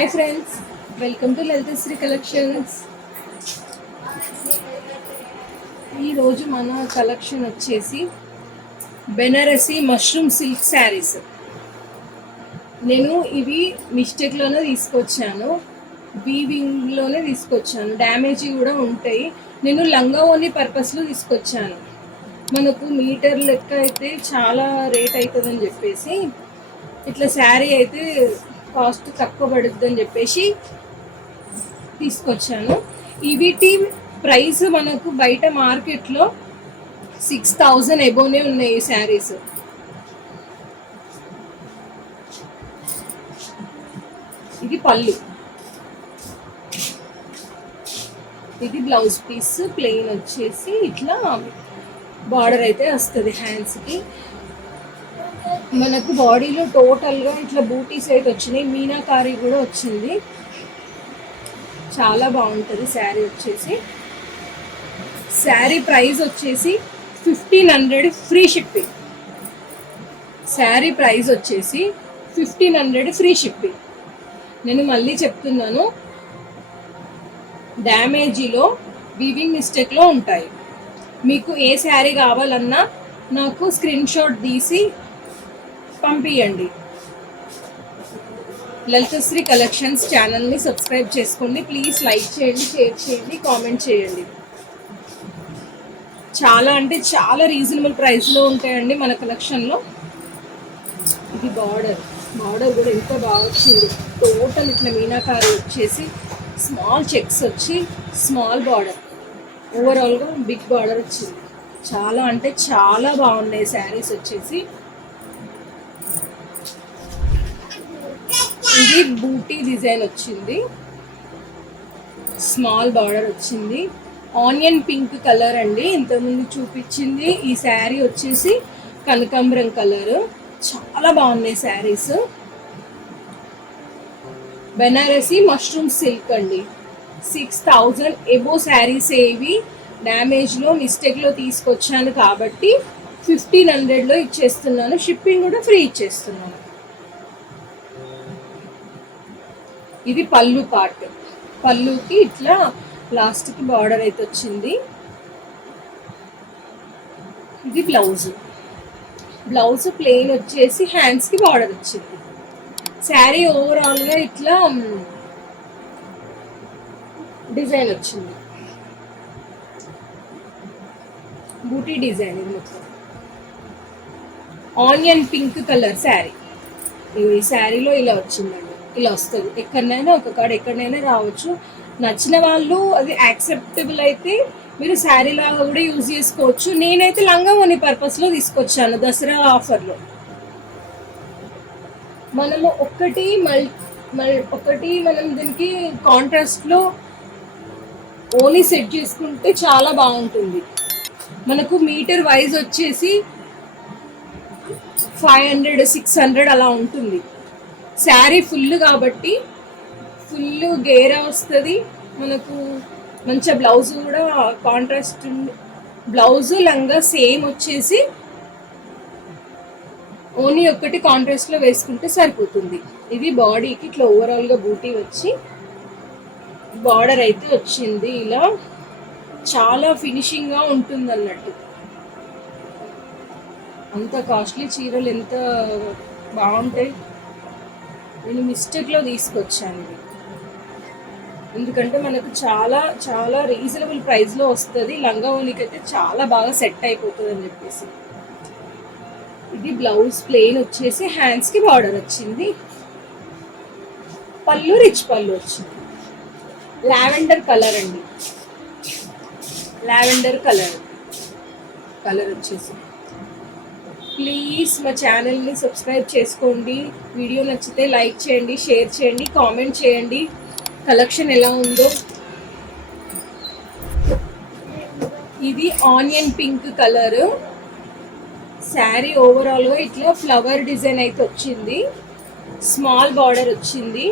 Hi friends welcome to Lalithasri collections ఈరోజు మన collection వచ్చేసి బెనారసి మష్రూమ్ సిల్క్ శారీస్ నేను ఇవి మిస్టేక్లోనే తీసుకొచ్చాను. వీవింగ్లోనే తీసుకొచ్చాను. డ్యామేజ్ కూడా ఉంటాయి. నేను లంగా ఓని పర్పస్లో తీసుకొచ్చాను. మనకు మీటర్ లెక్క అయితే చాలా రేట్ అవుతుందని చెప్పేసి ఇట్లా శారీ అయితే కాస్ట్ తక్కువ పడుతుంది అని చెప్పేసి తీసుకొచ్చాను. ఈ వీటి ప్రైస్ మనకు బయట మార్కెట్లో సిక్స్ థౌజండ్ ఎబోనే ఉన్నాయి ఈ శారీస్. ఇది పళ్ళు. ఇది బ్లౌజ్ పీస్ ప్లెయిన్ వచ్చేసి ఇట్లా బార్డర్ అయితే వస్తుంది హ్యాండ్స్కి మనకు బాడీలో టోటల్గా ఇట్లా బూటీస్ అయితే వచ్చినాయి. మీనాకారి కూడా వచ్చింది. చాలా బాగుంటుంది శారీ వచ్చేసి. శారీ ప్రైస్ వచ్చేసి fifteen hundred free shipping. Sari price వచ్చేసి ఫిఫ్టీన్ హండ్రెడ్ ఫ్రీ షిప్పింగ్. నేను మళ్ళీ చెప్తున్నాను. డ్యామేజీలో వీవింగ్ మిస్టేక్లో ఉంటాయి. మీకు ఏ శారీ కావాలన్నా నాకు స్క్రీన్ షాట్ తీసి పంపించండి లలితశ్రీ కలెక్షన్స్ ఛానల్ని సబ్స్క్రైబ్ చేసుకోండి. ప్లీజ్ లైక్ చేయండి షేర్ చేయండి కామెంట్ చేయండి. చాలా అంటే చాలా రీజనబుల్ ప్రైస్లో ఉంటాయండి మన కలెక్షన్లో. ఇది బార్డర్. బార్డర్ కూడా ఎంత బాగా వచ్చింది. టోటల్ ఇట్లా మీనాకారి వచ్చేసి స్మాల్ చెక్స్ వచ్చి స్మాల్ బార్డర్. ఓవరాల్గా బిగ్ బార్డర్ వచ్చింది. చాలా అంటే చాలా బాగున్నాయి. శారీస్ వచ్చేసి ఇది బూటీ డిజైన్ వచ్చింది. స్మాల్ బార్డర్ వచ్చింది. ఆనియన్ పింక్ కలర్ అండి. ఇంతకుముందు చూపించింది. ఈ శారీ వచ్చేసి కనకాంబరం కలర్. చాలా బాగున్నాయి శారీస్. బెనారసి మష్రూమ్ సిల్క్ అండి. సిక్స్ థౌజండ్ ఎబో శారీస్ ఏవి. డ్యామేజ్లో మిస్టేక్లో తీసుకొచ్చాను కాబట్టి ఫిఫ్టీన్ హండ్రెడ్లో ఇచ్చేస్తున్నాను. షిప్పింగ్ కూడా ఫ్రీ ఇచ్చేస్తున్నాను. ఇది పళ్ళు పార్ట్ పళ్ళుకి ఇట్లా లాస్ట్కి బార్డర్ అయితే వచ్చింది. ఇది బ్లౌజ్ బ్లౌజ్ ప్లెయిన్ వచ్చేసి హ్యాండ్స్కి బార్డర్ వచ్చింది. శారీ ఓవరాల్గా ఇట్లా డిజైన్ వచ్చింది. బూటీ డిజైన్ ఇది మొత్తం. ఆనియన్ పింక్ కలర్ శారీ ఈ శారీలో ఇలా వచ్చిందండి. ఇలా వస్తుంది. ఎక్కడనైనా ఒక కాడ ఎక్కడనైనా రావచ్చు. నచ్చిన వాళ్ళు అది యాక్సెప్టబుల్ అయితే మీరు శారీ లాగా కూడా యూజ్ చేసుకోవచ్చు. నేనైతే లంగా ఓని పర్పస్లో తీసుకొచ్చాను దసరా ఆఫర్లో మనము ఒక్కటి మల్ మల్ ఒకటి మనం దీనికి కాంట్రాస్ట్లో ఓన్లీ సెట్ చేసుకుంటే చాలా బాగుంటుంది. మనకు మీటర్ వైజ్ వచ్చేసి ఫైవ్ హండ్రెడ్ సిక్స్ హండ్రెడ్ అలా ఉంటుంది. శారీ ఫుల్ కాబట్టి ఫుల్ గేరా వస్తుంది. మనకు మంచిగా బ్లౌజ్ కూడా కాంట్రాస్ట్ బ్లౌజ్ లంగా సేమ్ వచ్చేసి ఓన్లీ ఒక్కటి కాంట్రాస్ట్లో వేసుకుంటే సరిపోతుంది. ఇది బాడీకి ఇట్లా ఓవరాల్గా బూటీ వచ్చి బార్డర్ అయితే వచ్చింది. ఇలా చాలా ఫినిషింగ్గా ఉంటుంది అన్నట్టు అంత కాస్ట్లీ చీరలు ఎంత బాగుంటాయి. నేను మిస్టేక్లో తీసుకొచ్చాను. ఇది ఎందుకంటే మనకు చాలా చాలా రీజనబుల్ ప్రైస్లో వస్తుంది. లంగా ఓనికి అయితే చాలా బాగా సెట్ అయిపోతుంది అని చెప్పేసి. ఇది బ్లౌజ్ ప్లెయిన్ వచ్చేసి హ్యాండ్స్కి బార్డర్ వచ్చింది. పళ్ళు రిచ్ పళ్ళు వచ్చింది. లావెండర్ కలర్ అండి. Lavender colour. కలర్ వచ్చేసి ప్లీజ్ మా ఛానల్ని సబ్స్క్రైబ్ చేసుకోండి. వీడియో నచ్చితే లైక్ చేయండి షేర్ చేయండి కామెంట్ చేయండి. కలెక్షన్ ఎలా ఉందో. ఇది ఆనియన్ పింక్ కలర్. శారీ ఓవరాల్గా ఇట్లా ఫ్లవర్ డిజైన్ అయితే వచ్చింది. స్మాల్ బార్డర్ వచ్చింది.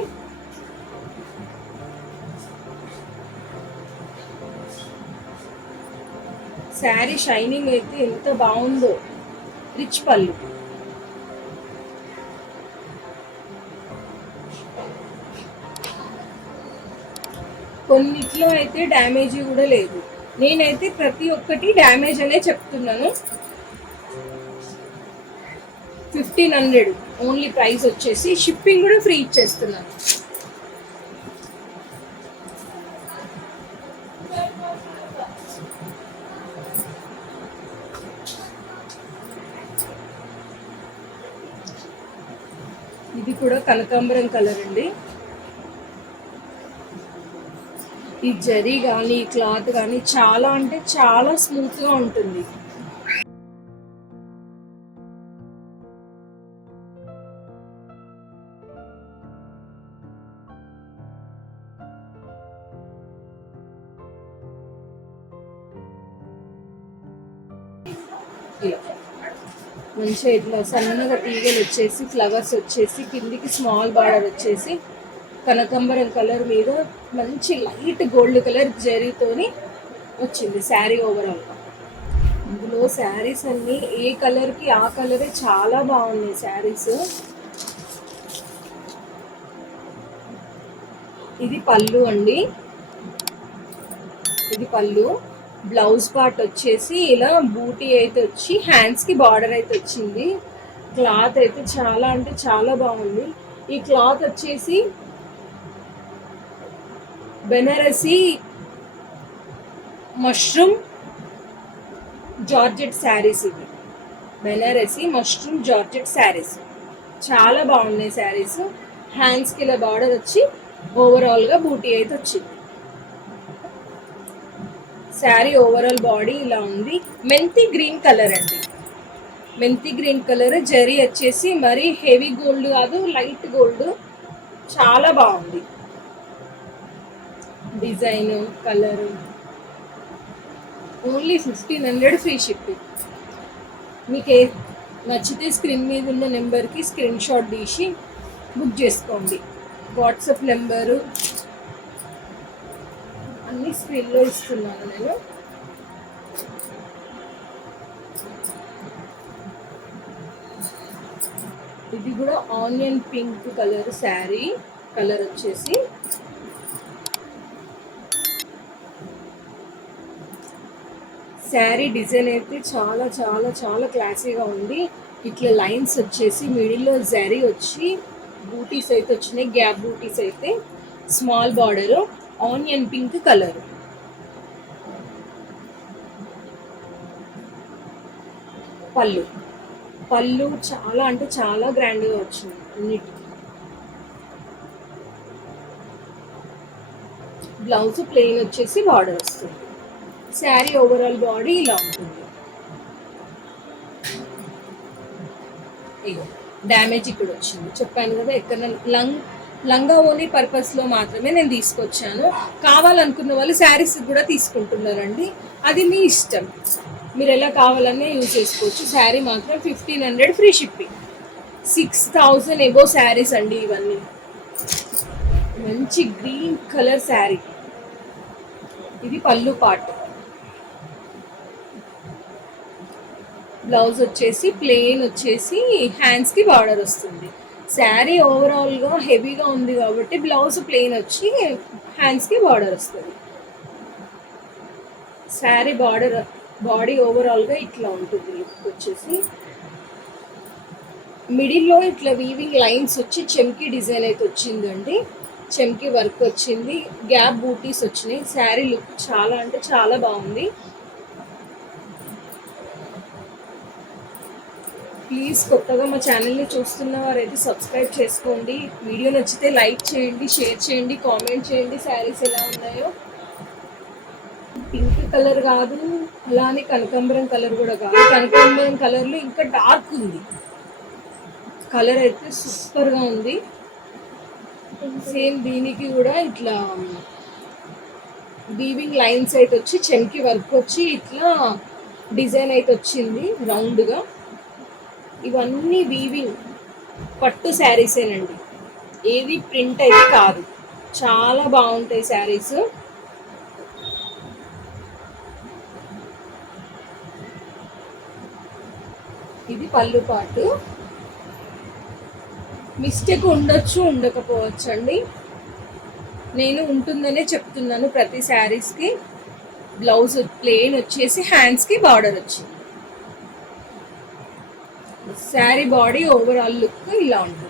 శారీ షైనింగ్ అయితే ఎంత బాగుందో. రిచ్ పళ్ళు. కొన్నిట్లో అయితే డ్యామేజ్ కూడా లేదు. నేనైతే ప్రతి ఒక్కటి డ్యామేజ్ అనే చెప్తున్నాను. ఫిఫ్టీన్ హండ్రెడ్ ఓన్లీ ప్రైస్ వచ్చేసి షిప్పింగ్ కూడా ఫ్రీ ఇచ్చేస్తున్నాను. కనకాంబరం కలర్ అండి. ఈ జరీ కానీ ఈ క్లాత్ కానీ చాలా అంటే చాలా స్మూత్గా ఉంటుంది. ఇలా. మంచిగా ఇట్లా సన్నగా తీగలు వచ్చేసి ఫ్లవర్స్ వచ్చేసి కిందికి స్మాల్ బార్డర్ వచ్చేసి కనకంబరం కలర్ మీద మంచి లైట్ గోల్డ్ కలర్ జరీతోని వచ్చింది శారీ ఓవరాల్ ఇందులో శారీస్ అన్నీ ఏ కలర్కి ఆ కలరే చాలా బాగున్నాయి శారీస్. ఇది పళ్ళు అండి. ఇది పళ్ళు. బ్లౌజ్ పార్ట్ వచ్చేసి ఇలా బూటీ అయితే వచ్చి హ్యాండ్స్కి బార్డర్ అయితే వచ్చింది. క్లాత్ అయితే చాలా అంటే చాలా బాగుంది. ఈ క్లాత్ వచ్చేసి బెనారసి మష్రూమ్ జార్జెట్ శారీస్ ఇవి. Banarasi mushroom georgette saris. చాలా బాగున్నాయి శారీస్. హ్యాండ్స్కి ఇలా బార్డర్ వచ్చి ఓవరాల్గా బూటీ అయితే వచ్చింది. శారీ ఓవరాల్ బాడీ ఇలా ఉంది. మెంతి గ్రీన్ కలర్ అండి. మెంతి గ్రీన్ కలర్ జరీ వచ్చేసి మరీ హెవీ గోల్డ్ కాదు లైట్ గోల్డ్ చాలా బాగుంది. Design colour only fifteen hundred free shipping మీకు ఏ నచ్చితే స్క్రీన్ మీద ఉన్న నెంబర్కి స్క్రీన్ షాట్ తీసి బుక్ చేసుకోండి. వాట్సాప్ నెంబరు అన్ని స్క్రీన్లో ఇస్తున్నాను నేను. ఇది కూడా onion pink colour sari colour వచ్చేసి. శారీ డిజైన్ అయితే చాలా చాలా చాలా క్లాసీగా ఉంది. ఇట్లా లైన్స్ వచ్చేసి మిడిల్లో జరీ వచ్చి బూటీస్ అయితే వచ్చినాయి గ్యాప్ బూటీస్ అయితే. Small border. Onion pink colour. పళ్ళు. పళ్ళు చాలా అంటే చాలా గ్రాండ్గా వచ్చింది అన్నిటికీ. బ్లౌజ్ ప్లెయిన్ వచ్చేసి బార్డర్ వస్తుంది. శారీ ఓవరాల్ బాడీ ఇలా ఉంటుంది. డ్యామేజ్ ఇక్కడ వచ్చింది. చెప్పాను కదా ఎక్కడ లంగ్ లంగా ఓన్లీ పర్పస్లో మాత్రమే నేను తీసుకొచ్చాను. కావాలనుకున్న వాళ్ళు శారీస్ కూడా తీసుకుంటున్నారండి. అది మీ ఇష్టం. మీరు ఎలా కావాలన్నా యూజ్ చేసుకోవచ్చు. శారీ మాత్రం fifteen hundred free shipping six thousand above saris అండి ఇవన్నీ. మంచి గ్రీన్ కలర్ శారీ. ఇది పళ్ళు పాట్. బ్లౌజ్ వచ్చేసి ప్లెయిన్ వచ్చేసి హ్యాండ్స్కి బార్డర్ వస్తుంది. శారీ ఓవరాల్గా హెవీగా ఉంది కాబట్టి బ్లౌజ్ ప్లెయిన్ వచ్చి హ్యాండ్స్కి బార్డర్ వస్తుంది. శారీ బార్డర్ బాడీ ఓవరాల్గా ఇట్లా ఉంటుంది లుక్ వచ్చేసి. మిడిల్లో ఇట్లా వీవింగ్ లైన్స్ వచ్చి చెమ్కి డిజైన్ అయితే వచ్చిందండి. చెమ్కి వర్క్ వచ్చింది. గ్యాప్ బూటీస్ వచ్చినాయి. శారీ లుక్ చాలా అంటే చాలా బాగుంది. ప్లీజ్ కొత్తగా మా ఛానల్ని చూస్తున్న వారైతే సబ్స్క్రైబ్ చేసుకోండి. వీడియో నచ్చితే లైక్ చేయండి షేర్ చేయండి కామెంట్ చేయండి. శారీస్ ఎలా ఉన్నాయో. పింక్ కలర్ కాదు అలానే కనకాంబరం కలర్ కూడా కాదు. కనకాంబరం కలర్లో ఇంకా డార్క్ ఉంది. కలర్ అయితే సూపర్గా ఉంది. సేమ్ దీనికి కూడా ఇట్లా వీవింగ్ లైన్స్ అయితే వచ్చి చెంకి వర్క్ వచ్చి ఇట్లా డిజైన్ అయితే వచ్చింది రౌండ్గా. ఇవన్నీ వీవింగ్ పట్టు శారీసేనండి ఏది ప్రింట్ అయితే కాదు. చాలా బాగుంటాయి శారీస్ ఇది పళ్ళు పాటు. మిస్టేక్ ఉండొచ్చు ఉండకపోవచ్చు అండి నేను ఉంటుందనే చెప్తున్నాను ప్రతి శారీస్కి బ్లౌజ్ ప్లెయిన్ వచ్చేసి హ్యాండ్స్కి బార్డర్ వచ్చింది. శారీ బాడీ ఓవరాల్ లుక్ ఇలా ఉంటుంది.